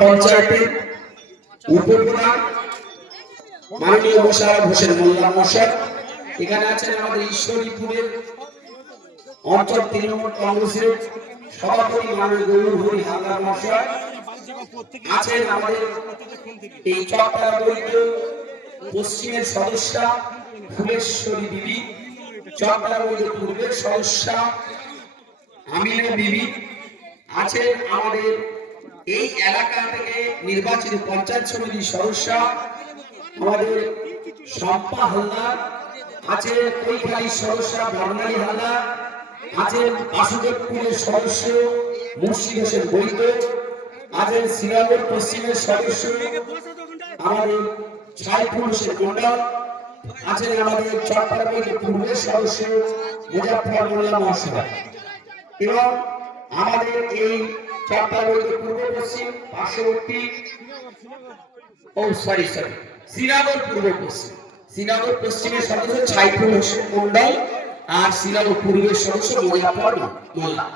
পঞ্চায়েতের উপপ্রধান মাননীয় মোশাররফ হোসেন মোল্লা মশাই, এখানে আছেন আমাদের ঈশ্বরীপুরের অঞ্চল তৃণমূল কংগ্রেসের সভাপতি মাননীয় গৌরব হরি হালদার মশাই, আছেন আমাদের এই চট্টগ্রাম পশ্চিমের সদস্যা ফুলেশ্বরী বিবি, চট্টগ্রাম পূর্বের সদস্যা আমিনা বিবি, আছেন আমাদের এই এলাকা থেকে নির্বাচিত পঞ্চায়েত সমিতির সদস্য আমাদের শম্পা হালদার, আছেন কৈখালীর সদস্য বর্ণালী হালদার, আছেন বাসুদেবপুরের সদস্য মুর্শিদ হোসেন বৈদ্য, আছেন শ্রীনগর পশ্চিমের সদস্য আমাদের সাইফুল হোসেন মন্ডল, আছেন আমাদের চট্টগ্রামের পূর্বের সদস্য মুজাফফর মোল্লা মহাশয় এবং আমাদের এই চট্টগ্রামের পূর্ব পশ্চিম পার্শ্ববর্তী শ্রীনগর পূর্ব পশ্চিম, শ্রীনগর পশ্চিমের সদস্য সাইফুল হোসেন মন্ডল আর শ্রীনগর পূর্বের সদস্য মুজাফফর মোল্লা।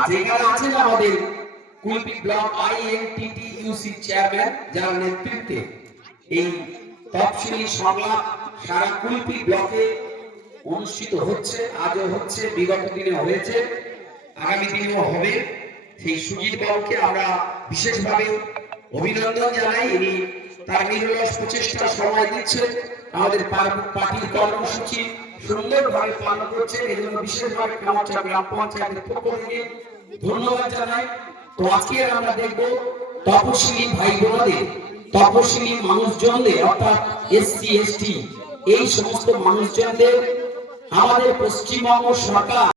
আজ এখানে আছেন আমাদের কুলপি ব্লক INTTUC চেয়ারম্যান, যার নেতৃত্বে এই তফসিলি সংলাপ সারা কুলপি ব্লকে অনুষ্ঠিত হচ্ছে, আজও হচ্ছে, বিগত দিনে হয়েছে, আগামী দিনেও হবে। সেই সুজিত বাবুকে আমরা বিশেষভাবে অভিনন্দন জানাই। ইনি তার নিরলস প্রচেষ্টা সময় দিচ্ছেন, আমাদের পার্টির কর্মসূচি সুন্দরভাবে পালন করছেন, এই জন্য বিশেষভাবে কামারচক গ্রাম পঞ্চায়েতের পক্ষ থেকে ধন্যবাদ জানাই। তো আজকে আমরা দেখব তপশিলি ভাই বোনদের, তপশিলি মানুষজনদের অর্থাৎ SC ST এই সমস্ত মানুষজনদের আমাদের পশ্চিমবঙ্গ সরকার